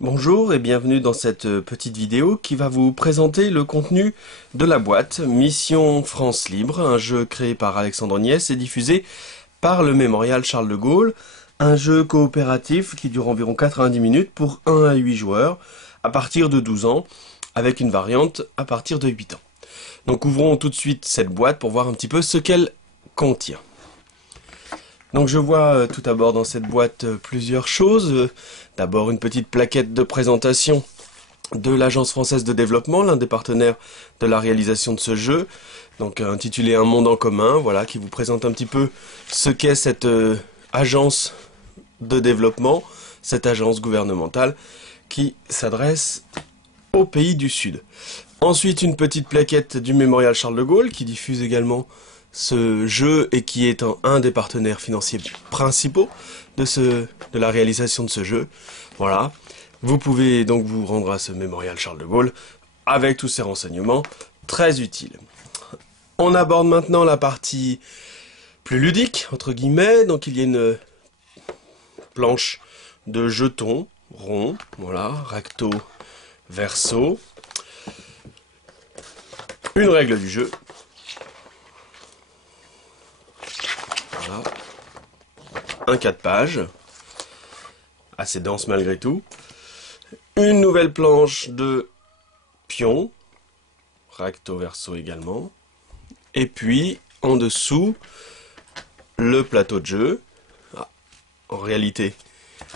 Bonjour et bienvenue dans cette petite vidéo qui va vous présenter le contenu de la boîte Mission France Libre, un jeu créé par Alexandre Niès et diffusé par le Mémorial Charles de Gaulle, un jeu coopératif qui dure environ 90 minutes pour 1 à 8 joueurs à partir de 12 ans, avec une variante à partir de 8 ans. Donc ouvrons tout de suite cette boîte pour voir un petit peu ce qu'elle contient. Donc je vois tout d'abord dans cette boîte plusieurs choses. D'abord une petite plaquette de présentation de l'Agence française de développement, l'un des partenaires de la réalisation de ce jeu, donc intitulé Un monde en commun, voilà, qui vous présente un petit peu ce qu'est cette agence de développement, cette agence gouvernementale qui s'adresse aux pays du Sud. Ensuite une petite plaquette du Mémorial Charles de Gaulle qui diffuse également ce jeu et qui est un des partenaires financiers principaux de la réalisation de ce jeu. Voilà. Vous pouvez donc vous rendre à ce Mémorial Charles de Gaulle avec tous ces renseignements très utiles. On aborde maintenant la partie plus ludique, entre guillemets. Donc il y a une planche de jetons ronds, voilà, recto, verso. Une règle du jeu. Voilà. Un 4 pages, assez dense malgré tout. Une nouvelle planche de pions, recto verso également. Et puis, en dessous, le plateau de jeu. Ah, en réalité,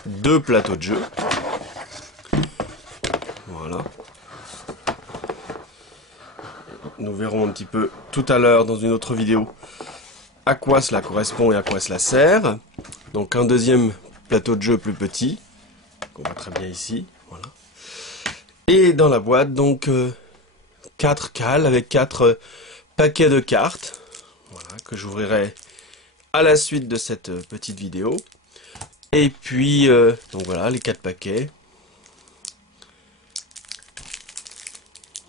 deux plateaux de jeu. Voilà. Nous verrons un petit peu tout à l'heure dans une autre vidéo à quoi cela correspond et à quoi cela sert. Donc un deuxième plateau de jeu plus petit, qu'on voit très bien ici, voilà. Et dans la boîte, donc 4 cales avec 4 paquets de cartes, voilà, que j'ouvrirai à la suite de cette petite vidéo. Et puis, donc voilà, les 4 paquets.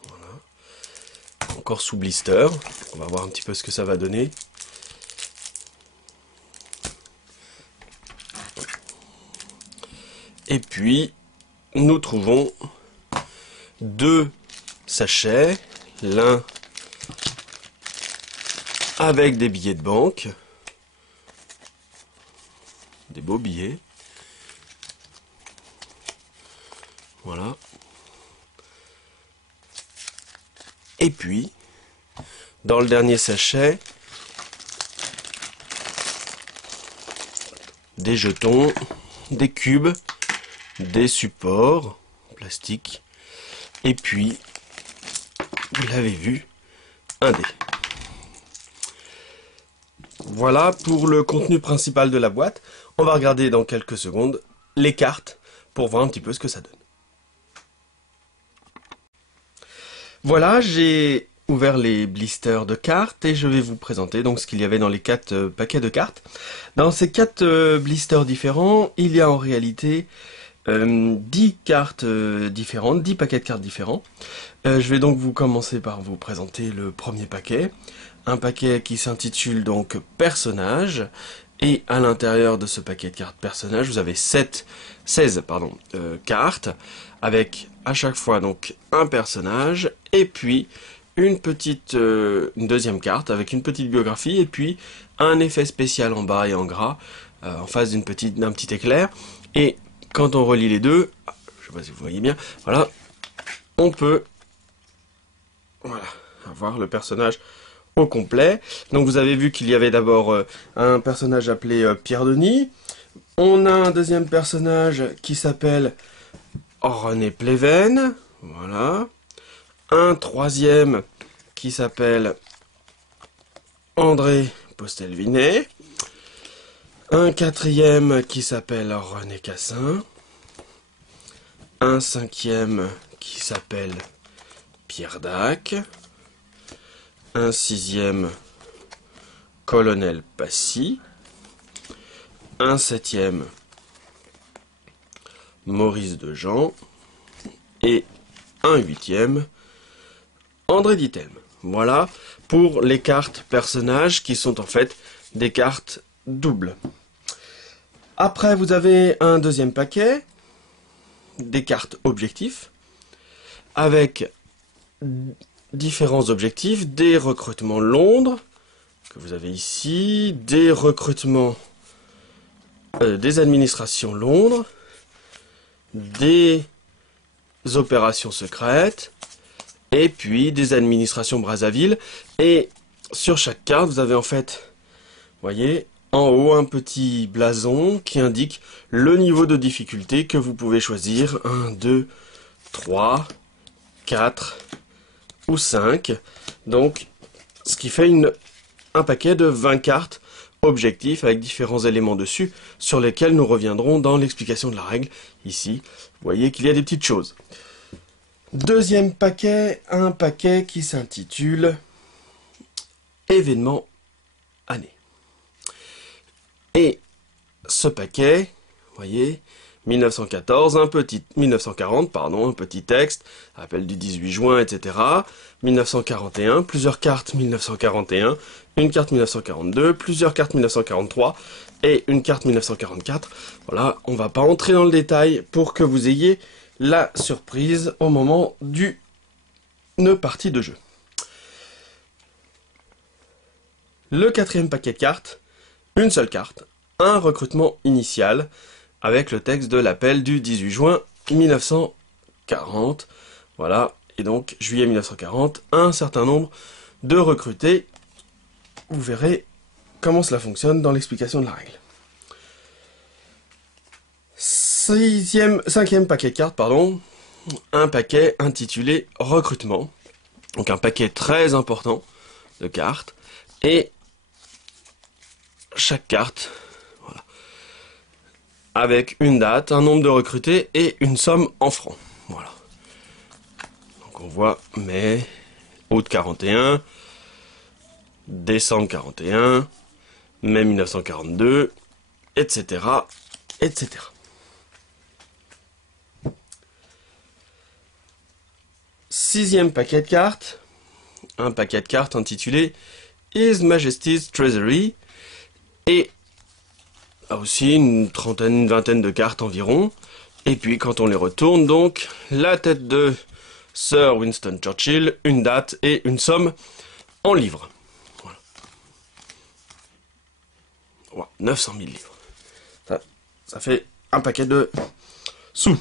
Voilà. Encore sous blister, on va voir un petit peu ce que ça va donner. Et puis, nous trouvons deux sachets, l'un avec des billets de banque, des beaux billets, voilà. Et puis, dans le dernier sachet, des jetons, des cubes, des supports plastiques, et puis, vous l'avez vu, un dé. Voilà pour le contenu principal de la boîte. On va regarder dans quelques secondes les cartes pour voir un petit peu ce que ça donne. Voilà, j'ai ouvert les blisters de cartes et je vais vous présenter donc ce qu'il y avait dans les 4 paquets de cartes. Dans ces 4 blisters différents, il y a en réalité 10 cartes différentes, 10 paquets de cartes différents. Je vais donc vous commencer par vous présenter le premier paquet. Un paquet qui s'intitule donc Personnages. Et à l'intérieur de ce paquet de cartes Personnages, vous avez 16 cartes, avec à chaque fois donc un personnage, et puis une deuxième carte avec une petite biographie, et puis un effet spécial en bas et en gras, en face d'un petit éclair. Et quand on relie les deux, je ne sais pas si vous voyez bien, voilà, on peut avoir le personnage au complet. Donc vous avez vu qu'il y avait d'abord un personnage appelé Pierre Denis. On a un deuxième personnage qui s'appelle René Pleven. Voilà. Un troisième qui s'appelle André Postelvinet. Un quatrième qui s'appelle René Cassin. Un cinquième qui s'appelle Pierre Dac. Un sixième Colonel Passy. Un septième Maurice Dejean. Et un huitième André Ditem. Voilà pour les cartes personnages qui sont en fait des cartes doubles. Après, vous avez un deuxième paquet des cartes objectifs avec différents objectifs, des recrutements Londres, que vous avez ici, des recrutements des administrations Londres, des opérations secrètes, et puis des administrations Brazzaville. Et sur chaque carte, vous avez en fait, voyez, en haut un petit blason qui indique le niveau de difficulté que vous pouvez choisir. 1, 2, 3, 4 ou 5. Donc, ce qui fait un paquet de 20 cartes objectifs avec différents éléments dessus sur lesquels nous reviendrons dans l'explication de la règle. Ici, vous voyez qu'il y a des petites choses. Deuxième paquet, un paquet qui s'intitule événements année. Et ce paquet, vous voyez, 1914, 1940, pardon, un petit texte, rappel du 18 juin, etc. 1941, plusieurs cartes 1941, une carte 1942, plusieurs cartes 1943 et une carte 1944. Voilà, on va pas entrer dans le détail pour que vous ayez la surprise au moment d'une partie de jeu. Le quatrième paquet de cartes, une seule carte, un recrutement initial, avec le texte de l'appel du 18 juin 1940. Voilà, et donc juillet 1940, un certain nombre de recrutés. Vous verrez comment cela fonctionne dans l'explication de la règle. Cinquième paquet de cartes, pardon, un paquet intitulé recrutement. Donc un paquet très important de cartes. Et chaque carte, voilà, avec une date, un nombre de recrutés et une somme en francs. Voilà. Donc on voit mai, août 41, décembre 41, mai 1942, etc., etc. Sixième paquet de cartes, un paquet de cartes intitulé His Majesty's Treasury, et là aussi une trentaine, une vingtaine de cartes environ. Et puis quand on les retourne, donc la tête de Sir Winston Churchill, une date et une somme en livres. Voilà. Wow, 900 000 livres. Ça fait un paquet de sous.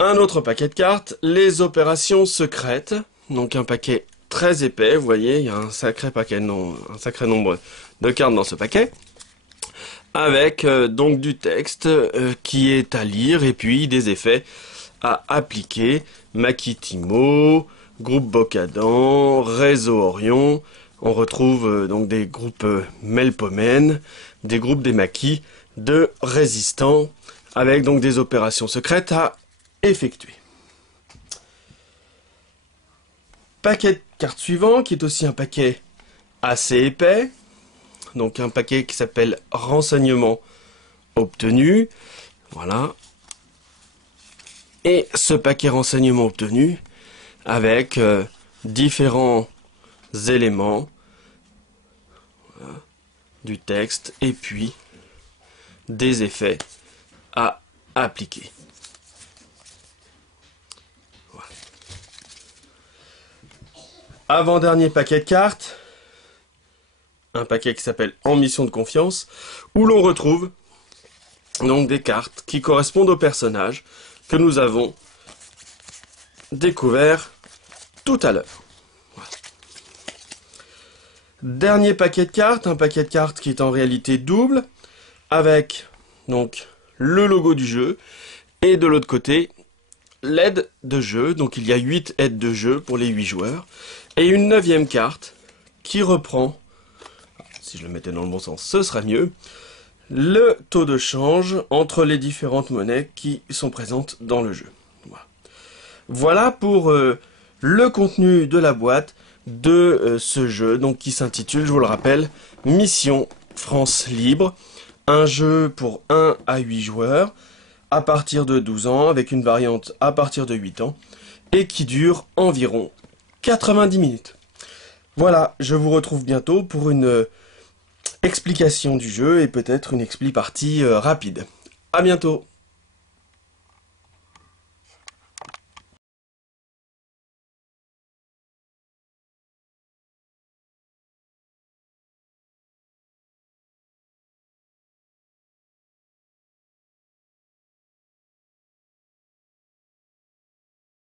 Un autre paquet de cartes, les opérations secrètes. Donc un paquet très épais, vous voyez, il y a un sacré nombre de cartes dans ce paquet. Avec donc du texte qui est à lire et puis des effets à appliquer. Makitimo, groupe Bocadan, réseau Orion. On retrouve donc des groupes Melpomène, des groupes des maquis de résistants, avec donc des opérations secrètes à effectuer. Paquet de cartes suivant, qui est aussi un paquet assez épais. Donc un paquet qui s'appelle renseignements obtenus. Voilà. Et ce paquet renseignements obtenus avec différents éléments, voilà, du texte et puis des effets à appliquer. Voilà. Avant-dernier paquet de cartes, un paquet qui s'appelle En mission de confiance, où l'on retrouve donc des cartes qui correspondent aux personnages que nous avons découverts tout à l'heure. Voilà. Dernier paquet de cartes, un paquet de cartes qui est en réalité double, avec donc le logo du jeu, et de l'autre côté, l'aide de jeu. Donc il y a 8 aides de jeu pour les 8 joueurs, et une 9e carte qui reprend, si je le mettais dans le bon sens, ce serait mieux, le taux de change entre les différentes monnaies qui sont présentes dans le jeu. Voilà pour le contenu de la boîte de ce jeu, donc qui s'intitule, je vous le rappelle, Mission France Libre, un jeu pour 1 à 8 joueurs, à partir de 12 ans, avec une variante à partir de 8 ans, et qui dure environ 90 minutes. Voilà, je vous retrouve bientôt pour une explication du jeu et peut-être une expli partie rapide. À bientôt.